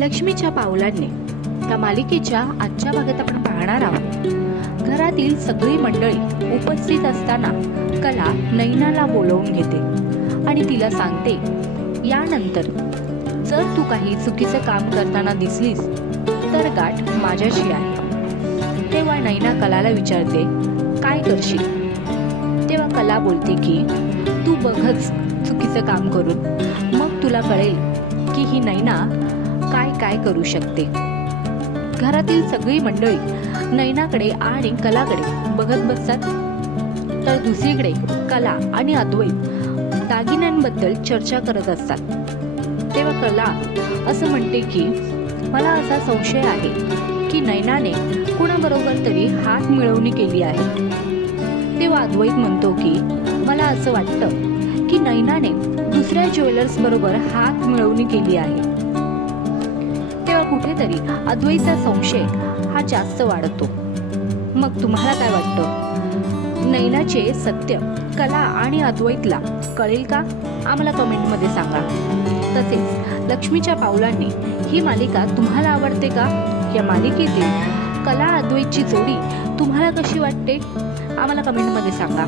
लक्ष्मीच्या पावलांनी या मालिकेच्या आजच्या भागात आपण पाहणार आहोत। घरातील सगळी मंडळी उपस्थित असताना कला नैनाला बोलवून घेते आणि तिला सांगते, यानंतर जर तू काही चुकीचं काम करताना दिसलीस तर गाठ माझ्याशी आहे। तेव्हा नैना कलाला विचारते, काय करशील? तेव्हा कला बोलते की तू बघच चुकीचं काम करून, मग तुला कळेल की ही नैना काय काय करू शकते। घरातील सगळी मंडळी नैनाकडे आणि कलाकडे बघत बसतात, तर दुसरीकडे कला आणि अद्वैत दागिन्यांबद्दल चर्चा करत असतात। तेव्हा कला असं म्हणते की मला असा संशय आहे की नैनाने कुणाबरोबर तरी हात मिळवणी केली आहे। तेव्हा अद्वैत म्हणतो की मला असं वाटतं की नैनाने दुसऱ्या ज्वेलर्स बरोबर हात मिळवणी केली आहे। तेव्हा कुठेतरी अद्वैतचा संशय हा जास्त वाढतो। मग तुम्हाला काय वाटतं? नैनाचे सत्य कला आणि अद्वैतला कळेल का? आम्हाला कमेंटमध्ये सांगा। तसेच लक्ष्मीच्या पावलांनी ही मालिका तुम्हाला आवडते का? या मालिकेतील कला अद्वैतची जोडी तुम्हाला कशी वाटते? आम्हाला कमेंटमध्ये सांगा।